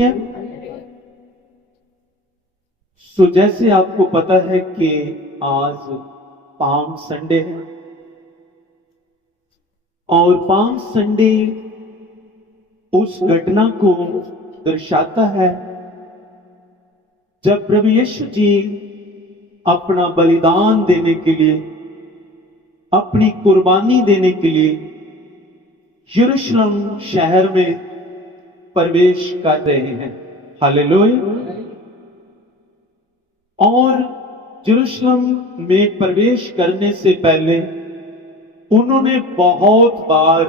हैं। सो जैसे आपको पता है कि आज पाम संडे है और पाम संडे उस घटना को दर्शाता है जब प्रभु यीशु जी अपना बलिदान देने के लिए, अपनी कुर्बानी देने के लिए यरूशलेम शहर में प्रवेश कर रहे हैं। हालेलुया। और यरूशलेम में प्रवेश करने से पहले उन्होंने बहुत बार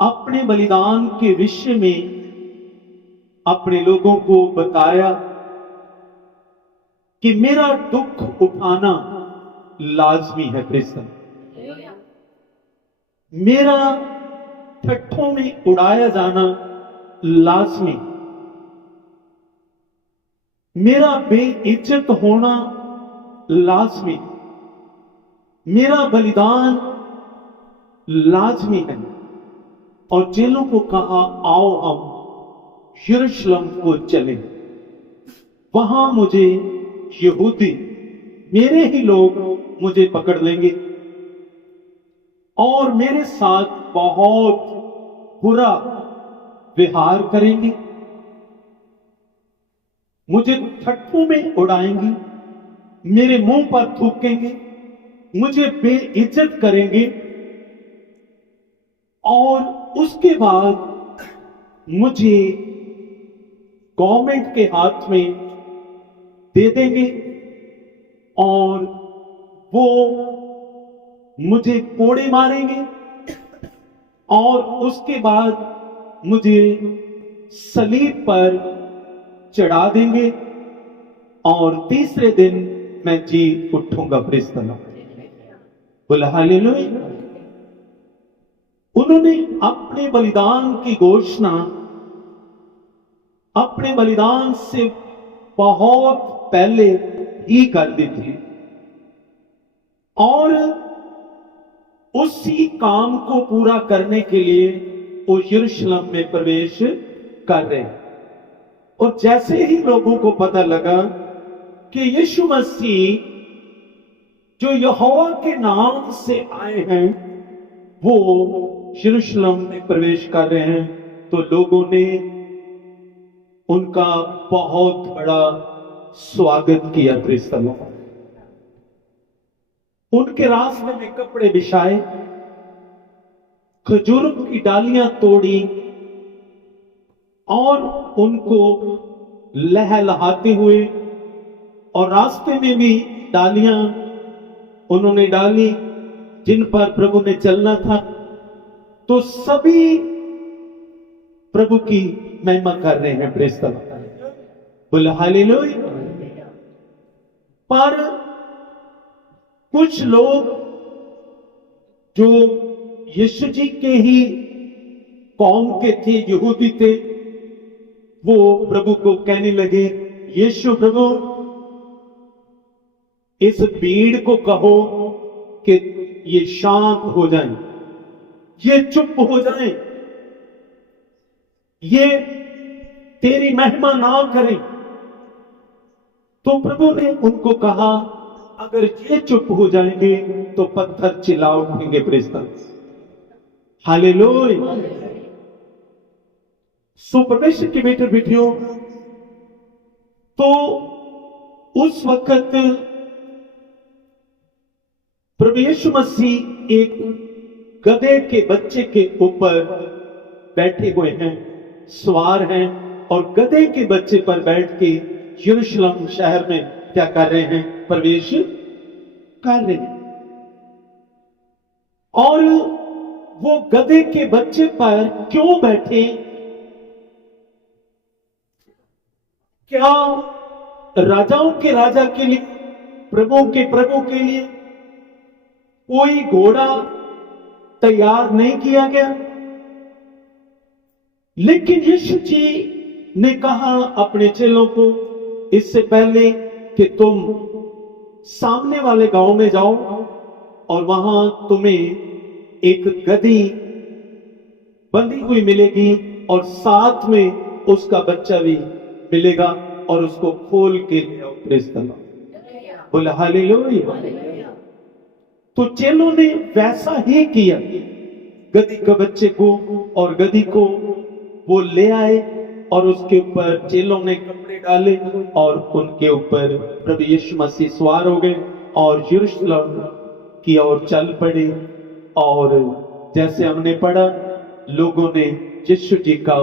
अपने बलिदान के विषय में अपने लोगों को बताया कि मेरा दुख उठाना लाजमी है, प्रेषण मेरा ठट्ठों में उड़ाया जाना लाजमी, मेरा बेइज्जत होना लाजमी, मेरा बलिदान लाजमी है। और चेलों को कहा, आओ हम यरूशलेम को चलें, वहां मुझे यहूदी, मेरे ही लोग मुझे पकड़ लेंगे और मेरे साथ बहुत बुरा व्यवहार करेंगे, मुझे ठट्ठों में उड़ाएंगे, मेरे मुंह पर थूकेंगे, मुझे बेइज्जत करेंगे और उसके बाद मुझे गवर्नमेंट के हाथ में दे देंगे और वो मुझे कोड़े मारेंगे और उसके बाद मुझे सलीब पर चढ़ा देंगे और तीसरे दिन मैं जी उठूंगा। प्रेज़ द लॉर्ड, बोला हालेलुया। उन्होंने अपने बलिदान की घोषणा अपने बलिदान से बहुत पहले ही कर दी थी और उसी काम को पूरा करने के लिए वो यरूशलेम में प्रवेश कर रहे हैं। और जैसे ही लोगों को पता लगा कि यीशु मसीह जो यहोवा के नाम से आए हैं वो यरूशलेम में प्रवेश कर रहे हैं, तो लोगों ने उनका बहुत बड़ा स्वागत किया। Praise the Lord. उनके रास्ते में कपड़े बिछाए, खजूरों की डालियां तोड़ी और उनको लहलहाते हुए, और रास्ते में भी डालियां उन्होंने डाली जिन पर प्रभु ने चलना था। तो सभी प्रभु की महिमा कर रहे हैं। प्रेज़ द लॉर्ड, बोले हालेलुया। पर कुछ लोग जो यीशु जी के ही कौम के थे, यहूदी थे, वो प्रभु को कहने लगे, यीशु प्रभु इस भीड़ को कहो कि ये शांत हो जाए, ये चुप हो जाए, ये तेरी महिमा ना करें। तो प्रभु ने उनको कहा, अगर ये चुप हो जाएंगे तो पत्थर चिल्ला उठेंगे। Praise the Lord, hallelujah. So परमेश्वर के बेटे बेटियों, तो उस वक्त प्रभु यीशु मसीह एक गधे के बच्चे के ऊपर बैठे हुए हैं, सवार हैं, और गधे के बच्चे पर बैठ के यरूशलेम शहर में क्या कर रहे हैं? प्रवेश कर रहे हैं। और वो गधे के बच्चे पर क्यों बैठे? क्या राजाओं के राजा के लिए, प्रभुओं के प्रभु के लिए कोई घोड़ा तैयार नहीं किया गया? लेकिन यीशु जी ने कहा अपने चेलों को इससे पहले कि तुम सामने वाले गांव में जाओ और वहां तुम्हें एक गधी बंधी हुई मिलेगी और साथ में उसका बच्चा भी मिलेगा और उसको खोल के ले आओ। Praise the Lord. बोले हालेलुया। तो चेलों ने वैसा ही किया, गधी के बच्चे को और गधी को वो ले आए और उसके ऊपर चेलों ने कपड़े डाले और उनके ऊपर प्रभु यीशु मसीह सवार हो गए और यरूशलेम की ओर चल पड़े। और जैसे हमने पढ़ा, लोगों ने यीशु जी का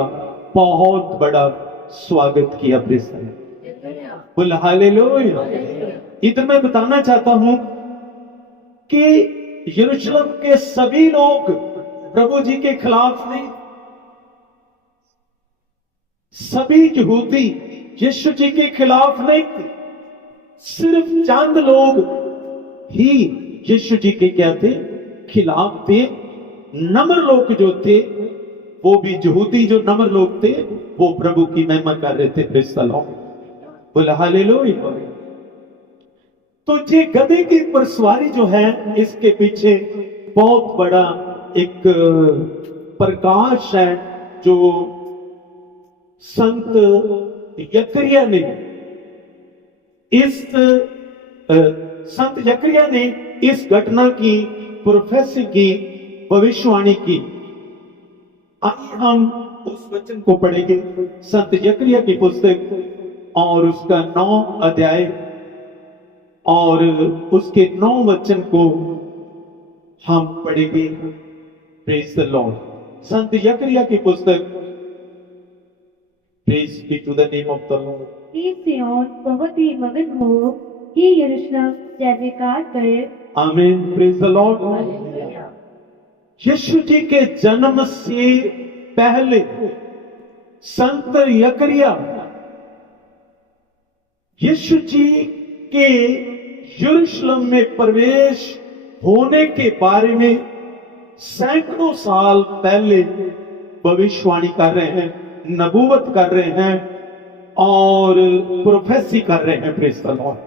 बहुत बड़ा स्वागत किया। Praise the Lord. बोल हालेलुया। इतना मैं बताना चाहता हूं कि यरूशलेम के सभी लोग प्रभु जी के खिलाफ नहीं, सभी यहूदी यीशु जी के खिलाफ नहीं थे, सिर्फ चंद लोग ही यीशु जी के क्या थे, खिलाफ थे। नम्र लोग जो थे, वो भी यहूदी जो नम्र लोग थे, वो प्रभु की महिमा कर रहे थे। Praise the Lord. बोले हालेलुया। तो ये गधे की पर सवारी जो है, इसके पीछे बहुत बड़ा एक प्रकाश है जो संत यकरिया ने इस घटना की प्रोफेसी की, भविष्यवाणी की। आइए हम उस वचन को पढ़ेंगे, संत यकरिया की पुस्तक और उसका 9 अध्याय और उसके 9 वचन को हम पढ़ेंगे। Praise the Lord. संत यकरिया की पुस्तक, praise be to the name of the Lord. हे सिय्योन बहुत ही मगन हो, हे यरूशलेम जय जयकार करे। आमीन। Praise the Lord. यीशु जी के जन्म से पहले संत यकरिया यीशु जी के यरूशलेम में प्रवेश होने के बारे में सैकड़ों साल पहले भविष्यवाणी कर रहे हैं, नबूवत कर रहे हैं और प्रोफेसी कर रहे हैं। Praise the Lord.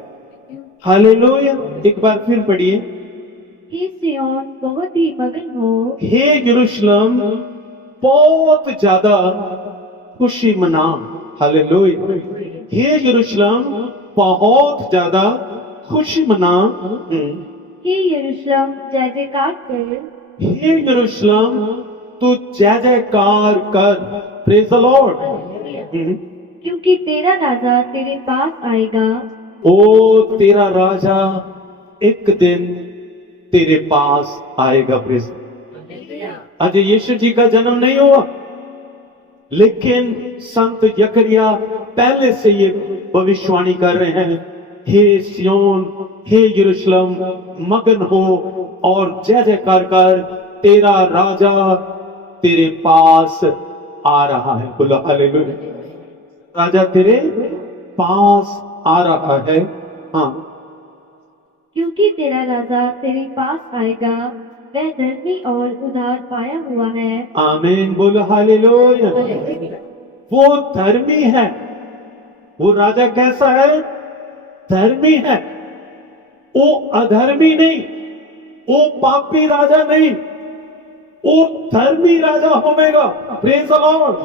हालेलुया। एक बार फिर पढ़िए। हे सिय्योन बहुत ही मगन हो, हे यरूशलेम बहुत ज्यादा खुशी मना। हालेलुया। हे यरूशलेम बहुत ज्यादा खुशी मना। हे यरूशलेम जय जयकार कर। हे यरूशलेम तू जय जयकार कर। Praise the Lord. क्योंकि तेरा राजा तेरे पास आएगा। ओ तेरा राजा एक दिन तेरे पास आएगा। प्रेज़। आज यीशु जी का जन्म नहीं हुआ, लेकिन संत यकरिया पहले से ये भविष्यवाणी कर रहे हैं, हे सिय्योन, हे यरूशलेम मगन हो और जय जयकार कर, तेरा राजा तेरे पास आ रहा है। बोलो हालेलुया। राजा तेरे पास आ रहा है। हाँ, क्योंकि तेरा राजा तेरे पास आएगा, वह धर्मी और उधार पाया हुआ है। आमीन। बोलो हालेलुया। वो धर्मी है। वो राजा कैसा है? धर्मी है। वो अधर्मी नहीं, वो पापी राजा नहीं, वो धर्मी राजा होगा। Praise the Lord.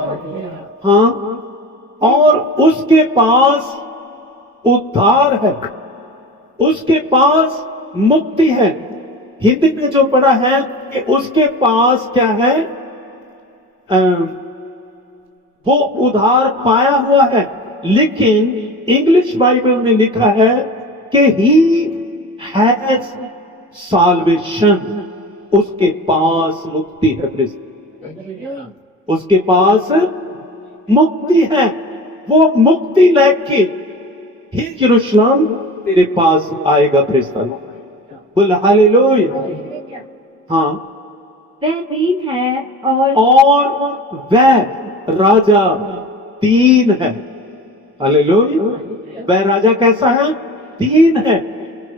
हाँ, और उसके पास उद्धार है, उसके पास मुक्ति है। हिंदी में जो पढ़ा है कि उसके पास क्या है, वो उधार पाया हुआ है। लेकिन इंग्लिश बाइबल में लिखा है कि ही हैज साल्वेशन, उसके पास मुक्ति है। उसके पास मुक्ति है। वो मुक्ति लेके हे यरूशलेम तेरे पास आएगा। Praise the Lord. बोल हालेलुया। हाँ, वह दीन है और वह राजा दीन है। हालेलुया। वह राजा कैसा है? दीन है।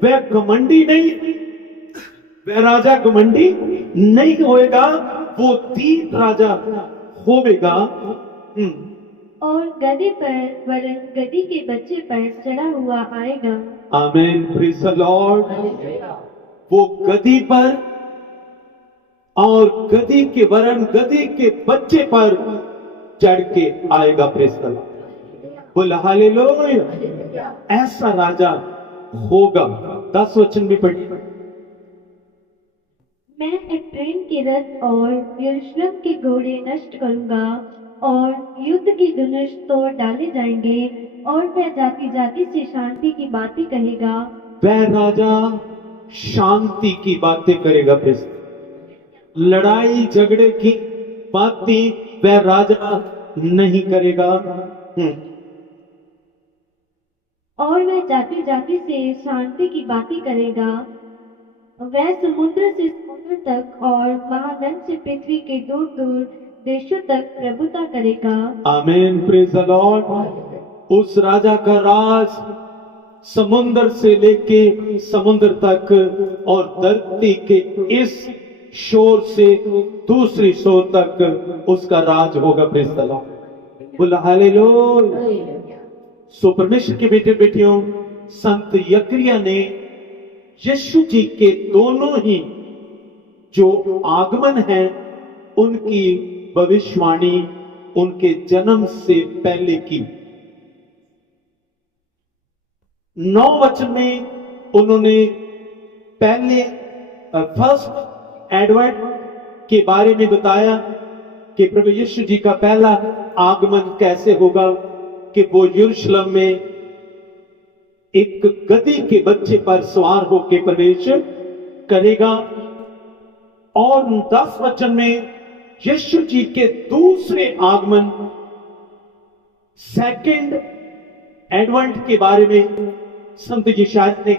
वह घमंडी नहीं, वह राजा घमंडी नहीं होएगा, वो दीन राजा होवेगा। और गधे पर वरन गधी के बच्चे पर चढ़ा हुआ आएगा। आमीन। Praise the Lord. वो गधी पर और गधी के वरन गधी के बच्चे पर चढ़ के आएगा। प्रेज द लॉर्ड, बोला हालेलुया। ऐसा राजा होगा। 10 वचन भी पढ़िए। मैं एफ्रेम के रथ और यरूशलेम के घोड़े नष्ट करूंगा और युद्ध के धनुष तोड़ डाले जाएंगे और वह जाति जाति से शांति की बातें कहेगा। वह राजा शांति की बातें करेगा। प्रेज, लड़ाई झगड़े की बातें वह राजा नहीं करेगा। और वह जाति जाति से शांति की बातें करेगा। वह समुद्र से समुद्र तक और महानद से पृथ्वी के दूर दूर देशों तक प्रभुता करेगा। आमीन, प्रेज द लॉर्ड। उस राजा का राज समुद्र से लेके समुद्र तक और धरती के इस शोर से दूसरी शोर तक उसका राज होगा। प्रेज द लॉर्ड, बोला हालेलुया। सो परमेश्वर के बेटे बेटियों, संत यकरिया ने यीशु जी के दोनों ही जो आगमन है उनकी भविष्यवाणी उनके जन्म से पहले की। 9 वचन में उन्होंने पहले फर्स्ट एडवेंट के बारे में बताया कि प्रभु यीशु जी का पहला आगमन कैसे होगा, कि वो यरूशलेम में एक गधी के बच्चे पर सवार होकर प्रवेश करेगा। और 10 वचन में यीशु जी के दूसरे आगमन सेकंड एडवेंट के बारे में संत जी शायद ने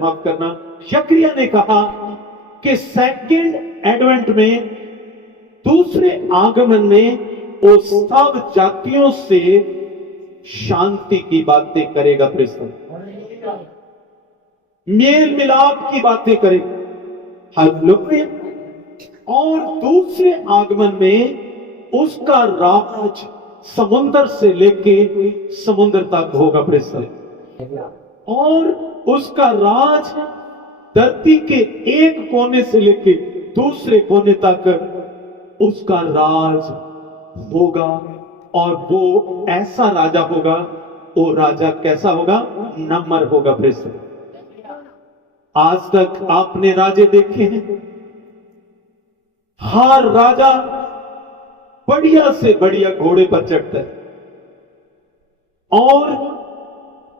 माफ करना यकरिया ने कहा कि सेकंड एडवेंट में, दूसरे आगमन में वो सब जातियों से शांति की बातें करेगा। प्रश्न मेल मिलाप की बातें करेगा। हालेलुया। और दूसरे आगमन में उसका राज समुद्र से लेके समुद्र तक होगा। प्रश्न और उसका राज धरती के एक कोने से लेके दूसरे कोने तक उसका राज होगा। और वो ऐसा राजा होगा, वो राजा कैसा होगा? नम्र होगा। प्रश्न आज तक आपने राजे देखे हैं, हर राजा बढ़िया से बढ़िया घोड़े पर चढ़ता है और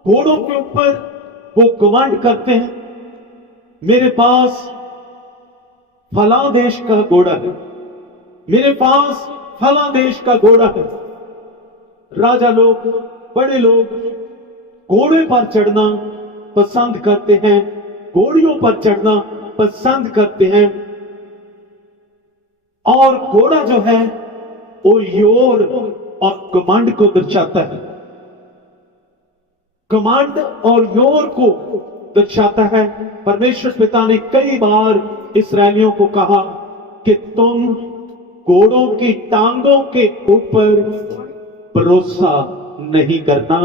घोड़ों के ऊपर वो कमांड करते हैं, मेरे पास फला देश का घोड़ा है, मेरे पास फला देश का घोड़ा है। राजा लोग, बड़े लोग घोड़े पर चढ़ना पसंद करते हैं, घोड़ियों पर चढ़ना पसंद करते हैं। और घोड़ा जो है वो योर और कमांड को दर्शाता है, कमांड और योर को दर्शाता है। परमेश्वर पिता ने कई बार इस्राएलियों को कहा कि तुम घोड़ों की टांगों के ऊपर भरोसा नहीं करना,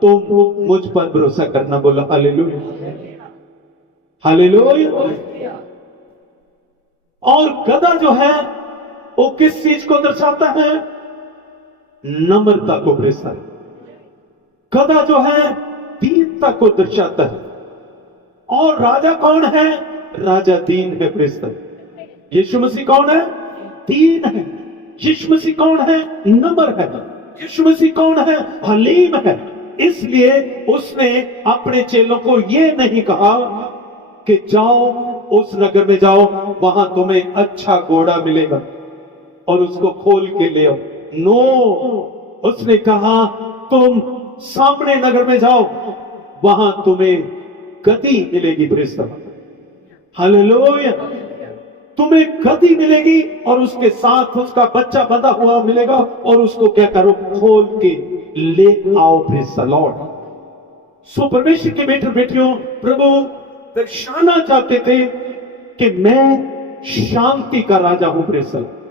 तुम मुझ पर भरोसा करना। बोला हालेलुया, हालेलुया। और गधा जो है वो किस चीज को दर्शाता है? नम्रता को दर्शाता है। गधा जो है दीनता को दर्शाता है। और राजा कौन है? राजा दीन है। प्रेस्तर यीशु मसीह कौन है? दीन है। यीशु मसीह कौन है? नम्र है। यीशु मसीह कौन है? हलीम है। इसलिए उसने अपने चेलों को यह नहीं कहा कि जाओ उस नगर में जाओ, वहां तुम्हें अच्छा घोड़ा मिलेगा और उसको खोल के ले आओ। नो, उसने कहा तुम सामने नगर में जाओ, वहां तुम्हें गति मिलेगी। प्रेस्तर हालेलुया। तुम्हें गति मिलेगी और उसके साथ उसका बच्चा बंधा हुआ मिलेगा और उसको क्या करो? खोल के ले आओ। Praise the Lord. सो परमेश्वर के बेटे बेटियों, प्रभु दर्शाना चाहते थे कि मैं शांति का राजा हूं। Praise the Lord.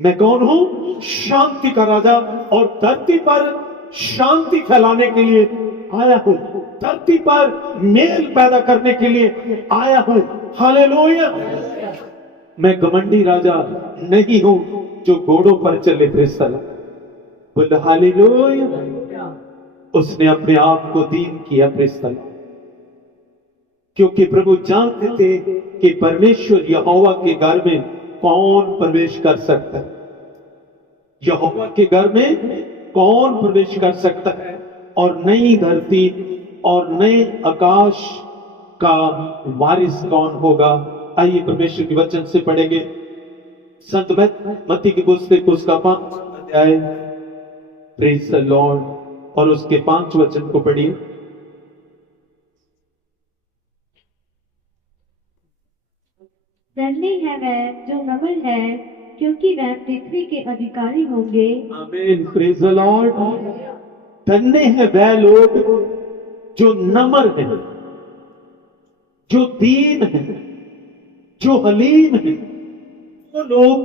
मैं कौन हूं? शांति का राजा। और धरती पर शांति फैलाने के लिए आया हूं, धरती पर मेल पैदा करने के लिए आया हूं। हालेलुया। मैं घमंडी राजा नहीं हूं, जो घोड़ों पर चले प्रेज़ द लॉर्ड। बोल हालेलुया। उसने अपने आप को दीन किया प्रेज़ द लॉर्ड, क्योंकि प्रभु जानते थे कि परमेश्वर यहोवा के घर में कौन प्रवेश कर सकता है। यहोवा के घर में कौन प्रवेश कर सकता है, और नई धरती और नए आकाश का वारिस कौन होगा। आइए परमेश्वर के वचन से पढ़ेंगे संत मत्ती की पुस्तक उसका 5 अध्याय, प्रेज़ द लॉर्ड, और उसके 5 वचन को पढ़िए। धन्य है वह जो नम्र है, क्योंकि वह पृथ्वी के अधिकारी होंगे। आमीन, प्रेज़ द लॉर्ड। धन्य है वह लोग जो नम्र हैं, जो दीन हैं, जो हलीम हैं। वो लोग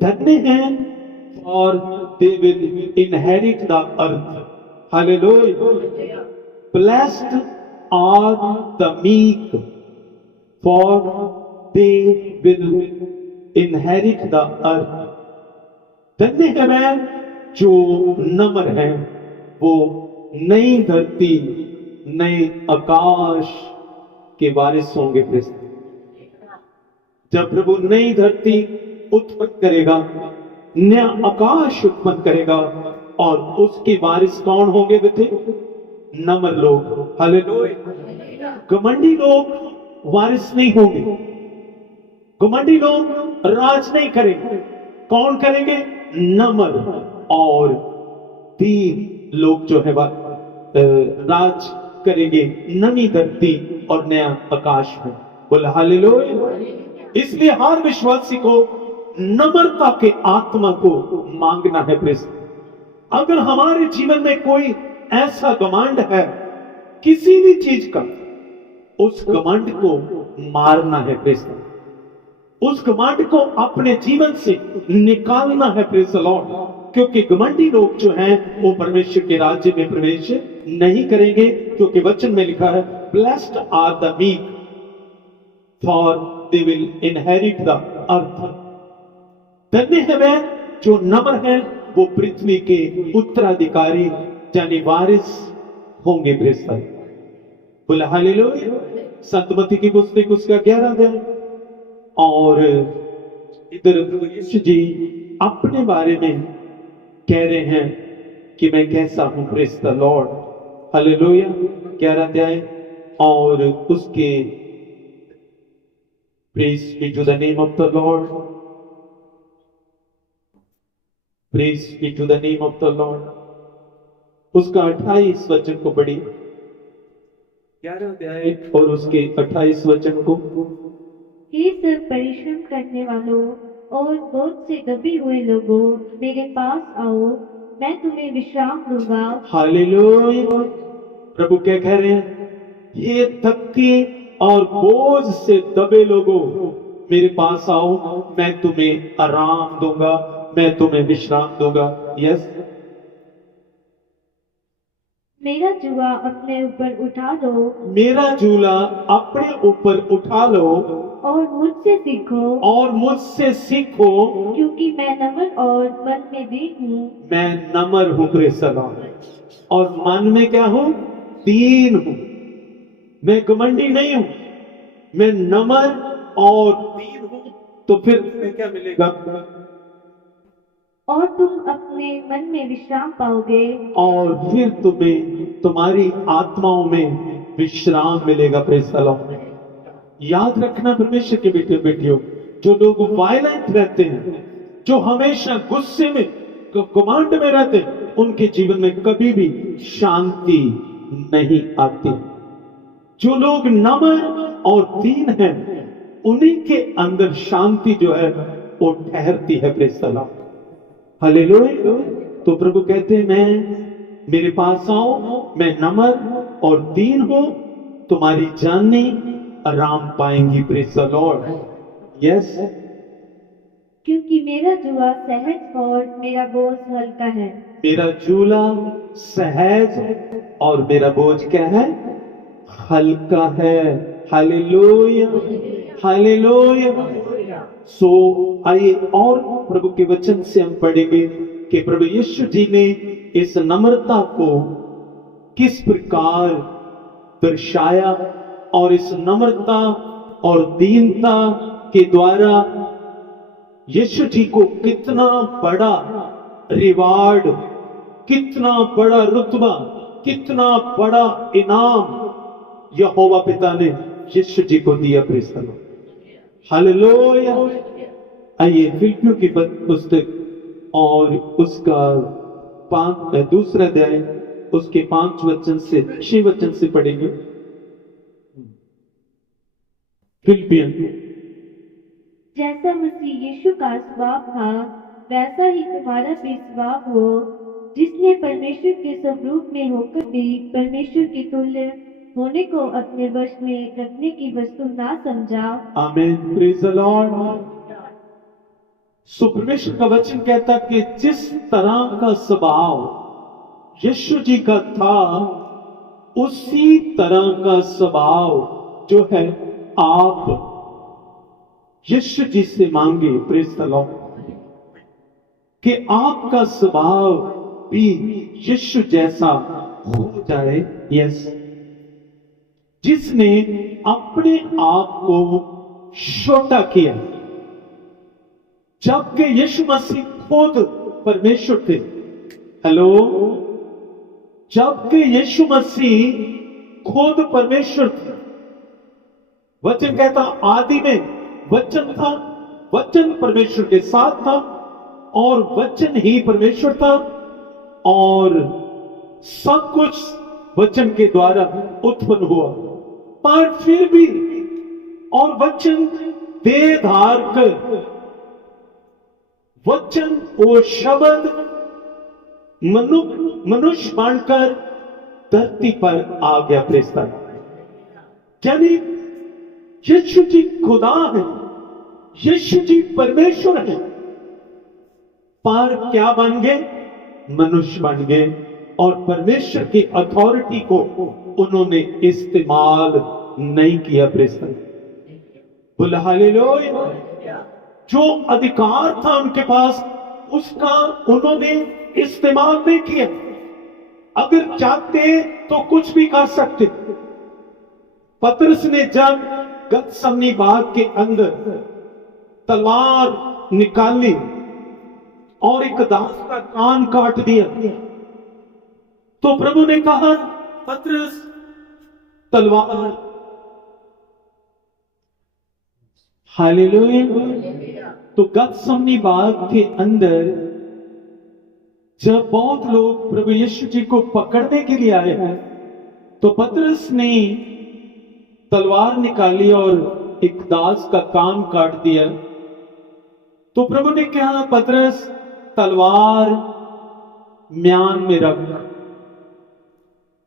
धन्य हैं, और they will inherit the earth. Hallelujah. Blessed are the meek, for they will inherit the earth. धन्य है वह जो नम्र है, वो नई धरती नए आकाश के वारिस होंगे। जब प्रभु नई धरती उत्पन्न करेगा, नया आकाश उत्पन्न करेगा, और उसके वारिस कौन होंगे बेटे? नम्र लोग। हालेलुया। घमंडी लोग वारिस नहीं होंगे, घमंडी लोग राज नहीं करेंगे। कौन करेंगे? नम्र और दीन लोग जो है वह राज करेंगे नई धरती और नया आकाश में। बोला हालेलुया। इसलिए हर विश्वासी को नम्रता के आत्मा को मांगना है प्रेस। अगर हमारे जीवन में कोई ऐसा घमंड है किसी भी चीज का, उस घमंड को मारना है प्रेस। उस घमंड को अपने जीवन से निकालना है प्रेज़ द लॉर्ड, क्योंकि घमंडी लोग जो हैं वो परमेश्वर के राज्य में प्रवेश नहीं करेंगे। क्योंकि वचन में लिखा है, blessed are the meek, for they will inherit the earth. धन्य है वह जो नम्र है, वो पृथ्वी के उत्तराधिकारी यानी वारिस होंगे प्रेज़ द लॉर्ड। बोला हालेलुया। संत मत्ती की पुस्तक उसका 11 अध्याय, और इधर यीशु जी अपने बारे में कह रहे हैं कि मैं कैसा हूं प्रेज़ द लॉर्ड। हालेलुया। 11 अध्याय और उसके praise be to the name of the Lord, praise be to the name of the Lord. उसका 28 वचन को पढ़ी, 11 अध्याय और उसके 28 वचन को। हे सब परिश्रम करने वालों और बोझ से दबे हुए लोगों, मेरे पास आओ, मैं तुम्हें विश्राम दूंगा। हालेलुया। प्रभु क्या कह रहे हैं? ये थके और बोझ से दबे लोगों, मेरे पास आओ, मैं तुम्हें आराम दूंगा, मैं तुम्हें विश्राम दूंगा। यस। मेरा जुआ अपने ऊपर उठा लो, मेरा झूला अपने ऊपर उठा लो, और मुझसे सीखो, और मुझसे सीखो, क्योंकि मैं नम्र और मन में दीन हूँ। मैं नम्र हूं प्रेज़ द लॉर्ड, और मन में क्या हूं? दीन हूं। मैं घमंडी नहीं हूं, मैं नम्र और दीन हूं। तो फिर तुम्हें क्या मिलेगा? और तुम अपने मन में विश्राम पाओगे, और फिर तुम्हें तुम्हारी आत्माओं में विश्राम मिलेगा प्रेज़ द लॉर्ड। याद रखना परमेश्वर के बेटे बेटियों, जो लोग वायलेंट रहते हैं, जो हमेशा गुस्से में घमंड में रहते हैं, उनके जीवन में कभी भी शांति नहीं आती। जो लोग नम्र और दीन हैं, उन्हीं के अंदर शांति जो है वो ठहरती है प्रेज़ द लॉर्ड। हालेलुया। तो प्रभु कहते हैं, मैं मेरे पास आओ, मैं नम्र और दीन हूं, तुम्हारी जाने आराम पाएंगी प्रेज़ द लॉर्ड। यस। क्योंकि मेरा जुआ सहज और मेरा बोझ हल्का है। मेरा झूला सहज और मेरा बोझ क्या है? हल्का है। Hallelujah, hallelujah. सो आइए और प्रभु के वचन से हम पढ़ेंगे कि प्रभु यीशु जी ने इस नम्रता को किस प्रकार दर्शाया और इस नम्रता और दीनता के द्वारा यीशु जी को कितना बड़ा रिवार्ड, कितना बड़ा रुतबा, कितना बड़ा इनाम यहोवा पिता ने यीशु जी को दिया। Praise the Lord, hallelujah. आइए फिलिपियों की पुस्तक और उसका 2 अध्याय उसके 5 वचन से 6 वचन से पढ़ेंगे। फिलिपियन, जैसा मसीह यीशु का स्वभाव था वैसा ही तुम्हारा भी स्वभाव हो, जिसने परमेश्वर के स्वरूप में होकर भी परमेश्वर की तुल्य होने को अपने वश में रखने की वस्तु ना समझा। आमीन, प्रेज़ द लॉर्ड। सो परमेश्वर का वचन कहता कि जिस तरह का स्वभाव यीशु जी का था, उसी तरह का स्वभाव जो है आप यीशु जी से मांगे। प्रेज़ द लॉर्ड, कि आपका स्वभाव भी यीशु जैसा हो जाए। यस, जिसने अपने आप को छोटा किया, जबकि यीशु मसीह खुद परमेश्वर थे। हेलो, जबकि यीशु मसीह खुद परमेश्वर थे। वचन कहता आदि में वचन था, वचन परमेश्वर के साथ था और वचन ही परमेश्वर था और सब कुछ वचन के द्वारा उत्पन्न हुआ। पर फिर भी और वचन देह धार कर, वचन वो शब्द मनुष्य बनकर धरती पर आ गया। प्रेज़ द लॉर्ड, यानी यीशु जी खुदा है, यीशु जी परमेश्वर है, पर क्या बन गए? मनुष्य बन गए और परमेश्वर की अथॉरिटी को उन्होंने इस्तेमाल नहीं किया। प्रेज़ द लॉर्ड, बोला हालेलुया। जो अधिकार था उनके पास, उसका उन्होंने इस्तेमाल नहीं किया। अगर चाहते तो कुछ भी कर सकते। पतरस ने जब गतसमनी बाग के अंदर तलवार निकाली और एक दास का कान काट दिया, तो प्रभु ने कहा पतरस तलवार, हालेलुया। तो गतसमनी बाग के अंदर जब बहुत लोग प्रभु यीशु जी को पकड़ने के लिए आए हैं, तो पतरस ने तलवार निकाली और एक दास का कान काट दिया। तो प्रभु ने कहा पतरस तलवार म्यान में रख,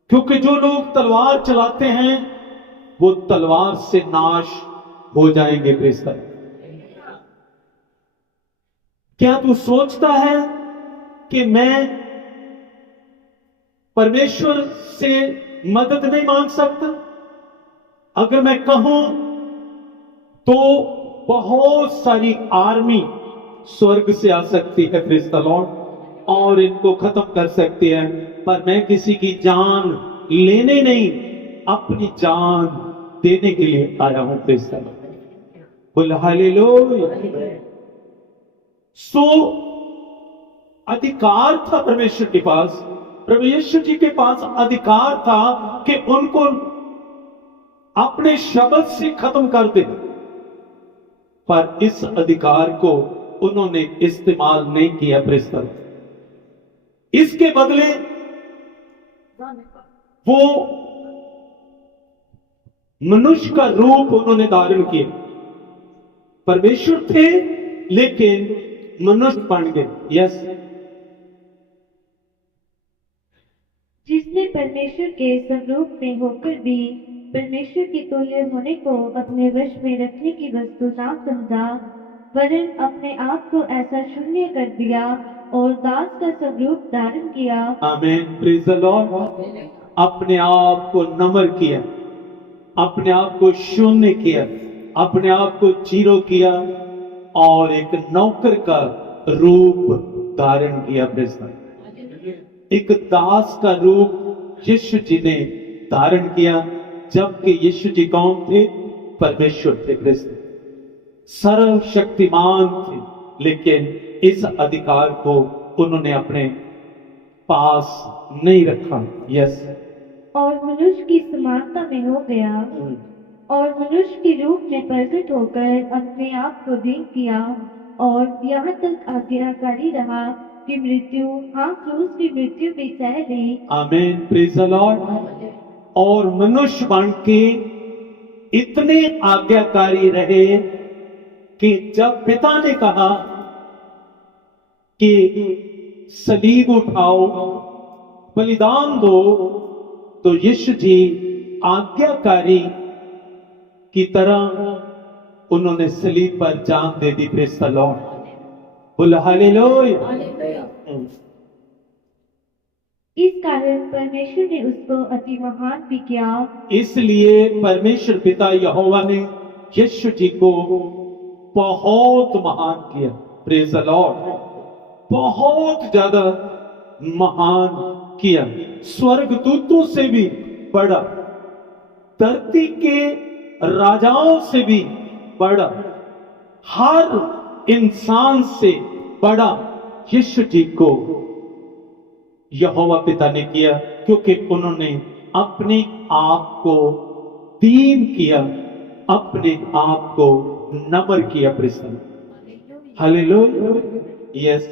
क्योंकि जो लोग तलवार चलाते हैं वो तलवार से नाश हो जाएंगे। प्रेज़ द लॉर्ड, क्या तू सोचता है कि मैं परमेश्वर से मदद नहीं मांग सकता? अगर मैं कहूं तो बहुत सारी आर्मी स्वर्ग से आ सकती है। प्रेज़ द लॉर्ड, और इनको खत्म कर सकती है, पर मैं किसी की जान लेने नहीं, अपनी जान देने के लिए आया हूं। प्रेज़ द लॉर्ड, बोल हालेलुया। सो अधिकार था परमेश्वर के पास, प्रभु यीशु जी के पास अधिकार था कि उनको अपने शब्द से खत्म कर दे, पर इस अधिकार को उन्होंने इस्तेमाल नहीं किया। प्रेज़ द लॉर्ड, इसके बदले वो मनुष्य का रूप उन्होंने धारण किया। परमेश्वर थे लेकिन मनुष्य बन गए। यस, जिसने परमेश्वर के स्वरूप में होकर भी परमेश्वर की तुल्य होने को अपने वश में रखने की वस्तु ना समझा, वरन अपने आप को ऐसा शून्य कर दिया और दास का स्वरूप धारण किया। आमीन, प्रेज़ द लॉर्ड। अपने आप को नम्र किया, अपने आप को शून्य किया, अपने आप को जीरो किया और एक नौकर का रूप धारण किया। एक दास का रूप यीशु जी ने धारण किया, जबकि यीशु जी कौन थे? परमेश्वर थे। सर्वशक्तिमान थे, लेकिन इस अधिकार को उन्होंने अपने पास नहीं रखा। यस। और मनुष्य की समानता में हो गया और मनुष्य के रूप में प्रकट होकर अपने आप को दीन किया और यहाँ तक आज्ञाकारी रहा कि मृत्यु, हाँ क्रूस की मृत्यु भी सह ली। आमीन, प्रेज़ द लॉर्ड। और मनुष्य बन के इतने आज्ञाकारी रहे कि जब पिता ने कहा कि सलीब उठाओ, बलिदान दो, तो यीशु जी आज्ञाकारी की तरह उन्होंने सलीब पर जान दे दी। प्रेज़ द लॉर्ड, बोल हालेलुया। इस कारण परमेश्वर ने उसको अति महान भी किया। इसलिए परमेश्वर पिता यहोवा ने यीशु जी को बहुत महान किया। प्रेज़ द लॉर्ड, बहुत ज्यादा महान किया, स्वर्गदूतों से भी बड़ा, धरती के राजाओं से भी बड़ा, हर इंसान से बड़ा यीशु जी को यहोवा पिता ने किया, क्योंकि उन्होंने अपने आप को दीन किया, अपने आप को नम्र किया। प्रसन्न, हालेलुया, यस।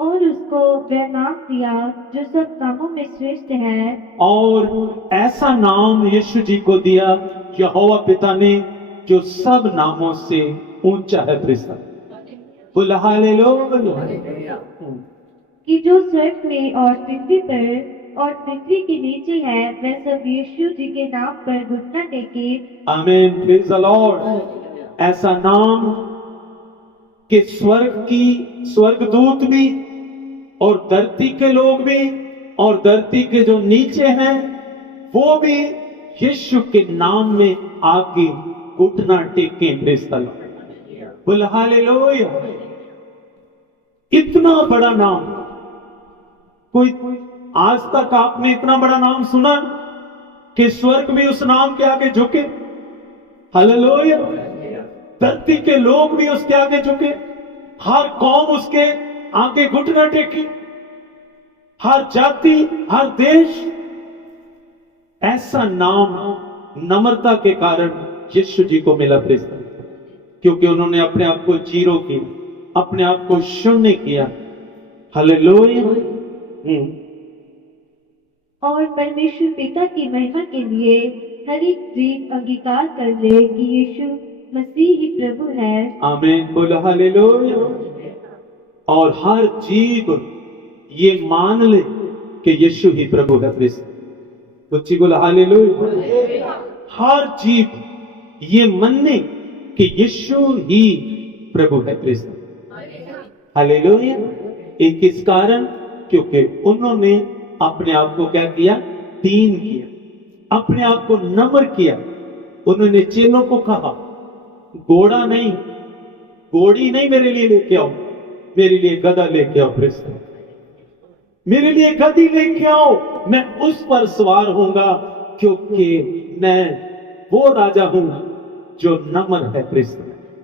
और उसको वह नाम दिया जो सब नामों में श्रेष्ठ है। और ऐसा नाम यीशु जी को दिया यहोवा पिता ने जो सब नामों से ऊंचा है। प्रसन्न, बोल हालेलुया। कि जो स्वर्ग में और पृथ्वी पर और पृथ्वी के नीचे है, वह सब यीशु जी के नाम पर घुटना टेके। आमीन, प्रेज़ द लॉर्ड। ऐसा नाम कि स्वर्गदूत भी और धरती के लोग भी और धरती के जो नीचे हैं वो भी यीशु के नाम में आके घुटना टेके। प्रेज़ द लॉर्ड, बोल हालेलुया। इतना बड़ा नाम, कोई आज तक आपने इतना बड़ा नाम सुना कि स्वर्ग भी उस नाम के आगे झुके? हालेलुया। धरती के लोग भी उसके आगे झुके, हर कौम उसके आगे घुटना टेकी, हर जाति, हर देश। ऐसा नाम नम्रता के कारण यीशु जी को मिला। क्योंकि उन्होंने अपने आप को जीरो किया, अपने आप को शून्य किया। हालेलुया। और परमेश्वर पिता की महिमा के लिए हर एक जीव अंगीकार कर ले कि यीशु मसीह ही प्रभु है। आमीन, बोलो हालेलुया। और हर जीव ये मान ले कि यीशु ही प्रभु है। कुछ बोलो हालेलुया। हर जीव ये माने कि यीशु ही प्रभु है। हालेलुया। एक किस कारण? क्योंकि उन्होंने अपने आप को क्या किया? दीन किया, अपने आप को नम्र किया। उन्होंने चेलों को कहा, घोड़ा नहीं, घोड़ी नहीं मेरे लिए लेके आओ, मेरे लिए गधा लेके आओ। कृष्ण, मेरे लिए गधी लेके आओ, मैं उस पर सवार होऊंगा, क्योंकि मैं वो राजा हूं जो नम्र है। कृष्ण,